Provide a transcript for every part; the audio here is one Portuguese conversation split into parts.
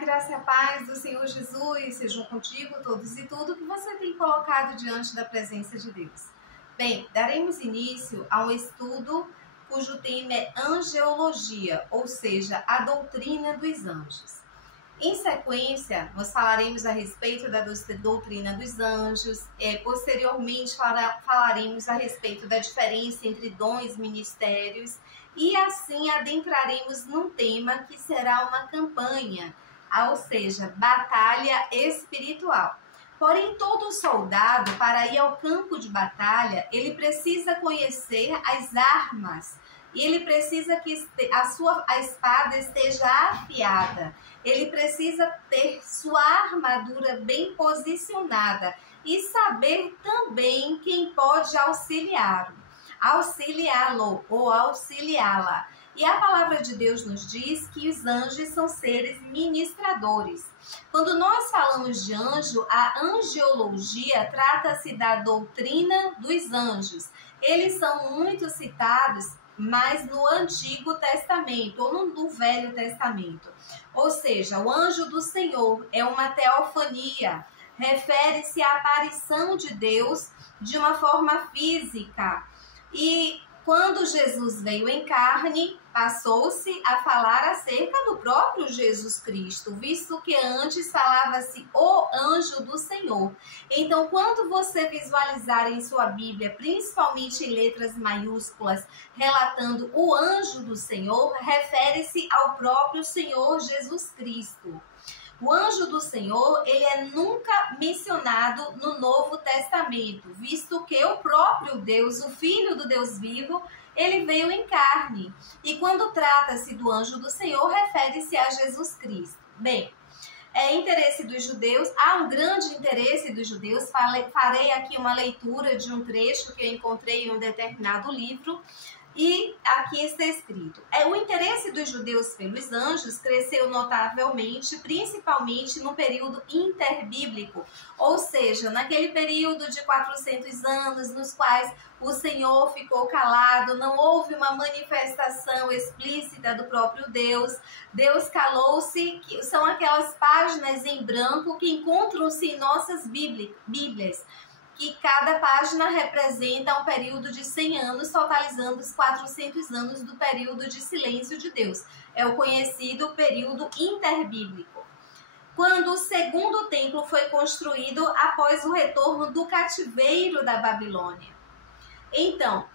graça e a paz do Senhor Jesus sejam contigo, todos e tudo que você tem colocado diante da presença de Deus. Bem, daremos início a um estudo cujo tema é angeologia, ou seja, a doutrina dos anjos. Em sequência, nós falaremos a respeito da doutrina dos anjos, posteriormente falaremos a respeito da diferença entre dons e ministérios, e assim adentraremos num tema que será uma campanha, ou seja, batalha espiritual. Porém, todo soldado, para ir ao campo de batalha, ele precisa conhecer as armas, e ele precisa que a espada esteja afiada, ele precisa ter sua armadura bem posicionada e saber também quem pode auxiliá-lo ou auxiliá-la. E a palavra de Deus nos diz que os anjos são seres ministradores. Quando nós falamos de anjo, a angeologia trata-se da doutrina dos anjos. Eles são muito citados, mas no Antigo Testamento ou no Velho Testamento. Ou seja, o anjo do Senhor é uma teofania, refere-se à aparição de Deus de uma forma física. E quando Jesus veio em carne, passou-se a falar acerca do próprio Jesus Cristo, visto que antes falava-se o anjo do Senhor. Então, quando você visualizar em sua Bíblia, principalmente em letras maiúsculas, relatando o anjo do Senhor, refere-se ao próprio Senhor Jesus Cristo. O anjo do Senhor, ele é nunca mencionado no Novo Testamento, visto que o próprio Deus, o Filho do Deus vivo, ele veio em carne. E quando trata-se do anjo do Senhor, refere-se a Jesus Cristo. Bem, interesse dos judeus, há um grande interesse dos judeus. Farei aqui uma leitura de um trecho que eu encontrei em um determinado livro. E aqui está escrito: o interesse dos judeus pelos anjos cresceu notavelmente, principalmente no período interbíblico, ou seja, naquele período de 400 anos nos quais o Senhor ficou calado, não houve uma manifestação explícita do próprio Deus. Deus calou-se, que são aquelas páginas em branco que encontram-se em nossas Bíblias, que cada página representa um período de 100 anos, totalizando os 400 anos do período de silêncio de Deus. É o conhecido período interbíblico. Quando o segundo templo foi construído após o retorno do cativeiro da Babilônia. Então,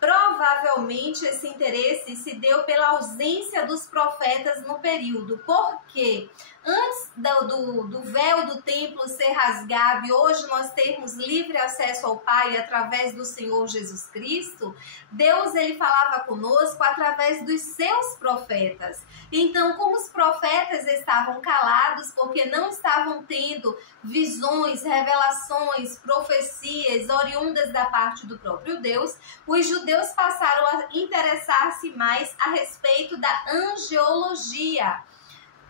provavelmente esse interesse se deu pela ausência dos profetas no período, porque antes do véu do templo ser rasgado e hoje nós termos livre acesso ao Pai através do Senhor Jesus Cristo, Deus ele falava conosco através dos seus profetas. Então, como os profetas estavam calados porque não estavam tendo visões, revelações, profecias oriundas da parte do próprio Deus, os judeus passaram a interessar-se mais a respeito da angeologia,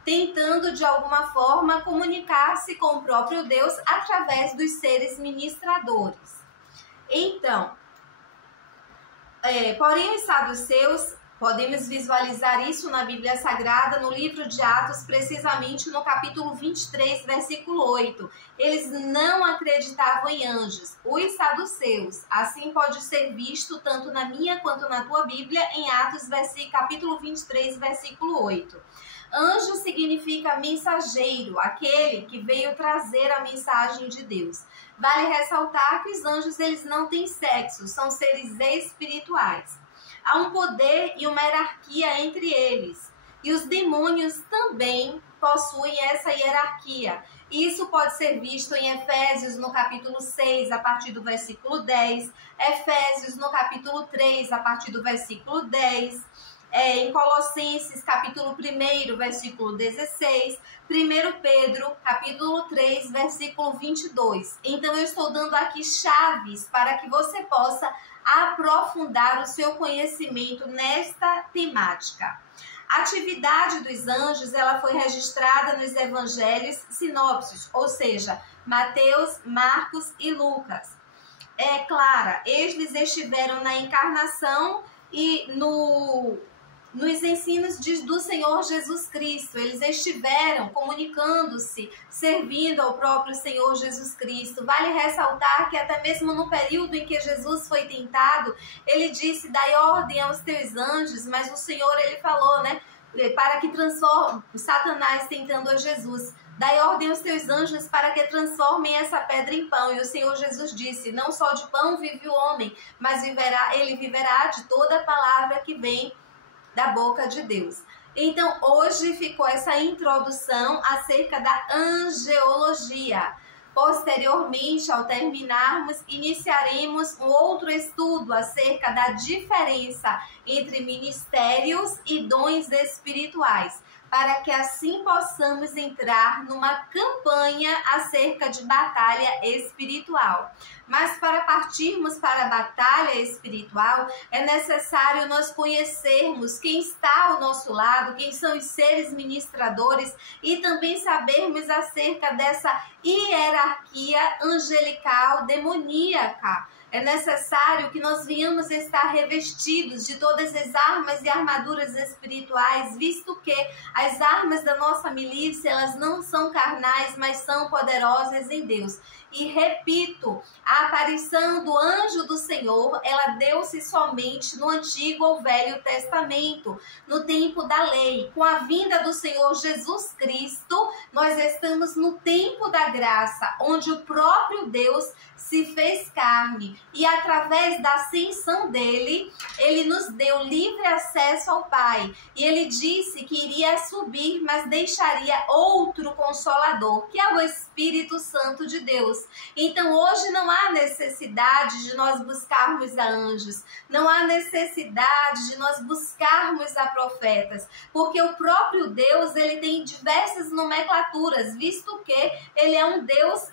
tentando de alguma forma comunicar-se com o próprio Deus através dos seres ministradores. Então, porém os saduceus, podemos visualizar isso na Bíblia Sagrada, no livro de Atos, precisamente no capítulo 23, versículo 8. Eles não acreditavam em anjos, os saduceus. Assim pode ser visto tanto na minha quanto na tua Bíblia, em Atos, capítulo 23, versículo 8. Anjo significa mensageiro, aquele que veio trazer a mensagem de Deus. Vale ressaltar que os anjos eles não têm sexo, são seres espirituais. Há um poder e uma hierarquia entre eles. E os demônios também possuem essa hierarquia. Isso pode ser visto em Efésios, no capítulo 6, a partir do versículo 10. Efésios, no capítulo 3, a partir do versículo 10. Em Colossenses, capítulo 1, versículo 16. 1 Pedro, capítulo 3, versículo 22. Então, eu estou dando aqui chaves para que você possa aprofundar o seu conhecimento nesta temática. A atividade dos anjos ela foi registrada nos evangelhos sinópticos, ou seja, Mateus, Marcos e Lucas. Clara, eles estiveram na encarnação e nos ensinos do Senhor Jesus Cristo. Eles estiveram comunicando-se, servindo ao próprio Senhor Jesus Cristo. Vale ressaltar que até mesmo no período em que Jesus foi tentado, ele disse: dai ordem aos teus anjos, mas o Senhor, ele falou, né, para que transforme, Satanás tentando a Jesus, dai ordem aos teus anjos para que transformem essa pedra em pão. E o Senhor Jesus disse: não só de pão vive o homem, mas ele viverá de toda a palavra que vem da boca de Deus. Então, hoje ficou essa introdução acerca da angeologia. Posteriormente, ao terminarmos, iniciaremos um outro estudo acerca da diferença entre ministérios e dons espirituais, para que assim possamos entrar numa campanha acerca de batalha espiritual. Mas para partirmos para a batalha espiritual, é necessário nós conhecermos quem está ao nosso lado, quem são os seres ministradores, e também sabermos acerca dessa hierarquia angelical demoníaca. É necessário que nós venhamos estar revestidos de todas as armas e armaduras espirituais, visto que as armas da nossa milícia, elas não são carnais, mas são poderosas em Deus. E repito, a aparição do anjo do Senhor, ela deu-se somente no Antigo ou Velho Testamento, no tempo da lei. Com a vinda do Senhor Jesus Cristo, nós estamos no tempo da graça, onde o próprio Deus se fez carne. E através da ascensão dele, ele nos deu livre acesso ao Pai. E ele disse que iria subir, mas deixaria outro Consolador, que é o Espírito Santo de Deus. Então hoje não há necessidade de nós buscarmos a anjos, não há necessidade de nós buscarmos a profetas, porque o próprio Deus, ele tem diversas nomenclaturas, visto que ele é um Deus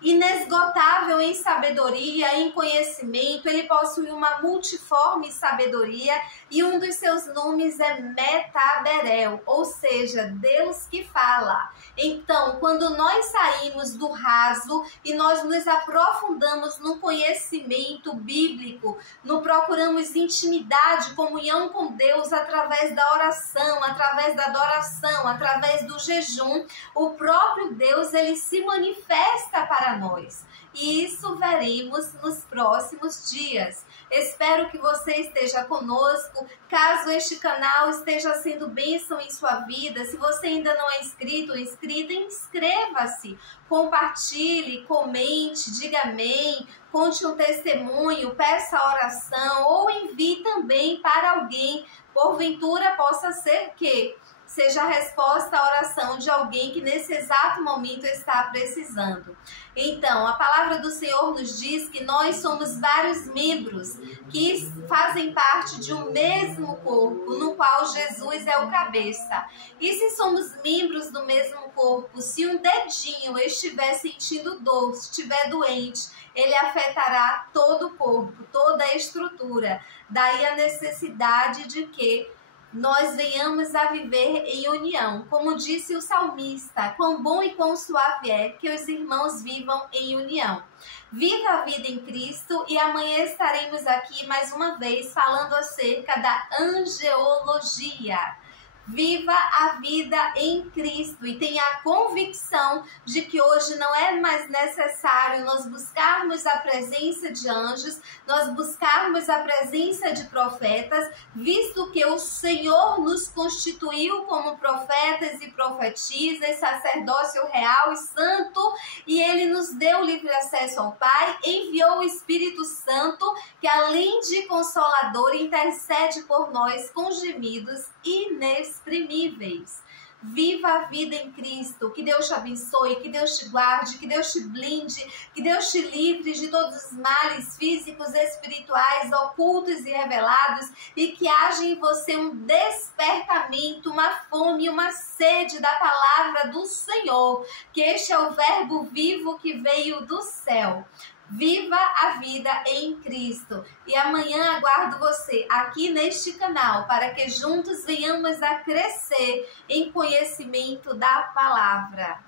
inesgotável em sabedoria, em conhecimento. Ele possui uma multiforme sabedoria e um dos seus nomes é Metaberel, ou seja, Deus que fala. Então, quando nós saímos do raso e nós nos aprofundamos no conhecimento bíblico, procuramos intimidade, comunhão com Deus através da oração, através da adoração, através do jejum, o próprio Deus, ele se manifesta para nós. E isso veremos nos próximos dias. Espero que você esteja conosco. Caso este canal esteja sendo bênção em sua vida, se você ainda não é inscrito ou inscrita, inscreva-se, compartilhe, comente, diga amém, conte um testemunho, peça oração ou envie também para alguém. Porventura possa ser que seja a resposta à oração de alguém que nesse exato momento está precisando. Então, a palavra do Senhor nos diz que nós somos vários membros que fazem parte de um mesmo corpo, no qual Jesus é o cabeça. E se somos membros do mesmo corpo, se um dedinho estiver sentindo dor, estiver doente, ele afetará todo o corpo, toda a estrutura. Daí a necessidade de que nós venhamos a viver em união. Como disse o salmista, quão bom e quão suave é que os irmãos vivam em união. Viva a vida em Cristo, e amanhã estaremos aqui mais uma vez falando acerca da angeologia. Viva a vida em Cristo e tenha a convicção de que hoje não é mais necessário nós buscarmos a presença de anjos, nós buscarmos a presença de profetas, visto que o Senhor nos constituiu como profetas e profetisas, sacerdócio real e santo, e Ele nos deu livre acesso ao Pai, enviou o Espírito Santo, que além de Consolador, intercede por nós com gemidos inexprimíveis. Viva a vida em Cristo. Que Deus te abençoe, que Deus te guarde, que Deus te blinde, que Deus te livre de todos os males físicos, espirituais, ocultos e revelados, e que haja em você um despertamento, uma fome, uma sede da palavra do Senhor, que este é o verbo vivo que veio do céu. Viva a vida em Cristo. E amanhã aguardo você aqui neste canal para que juntos venhamos a crescer em conhecimento da palavra.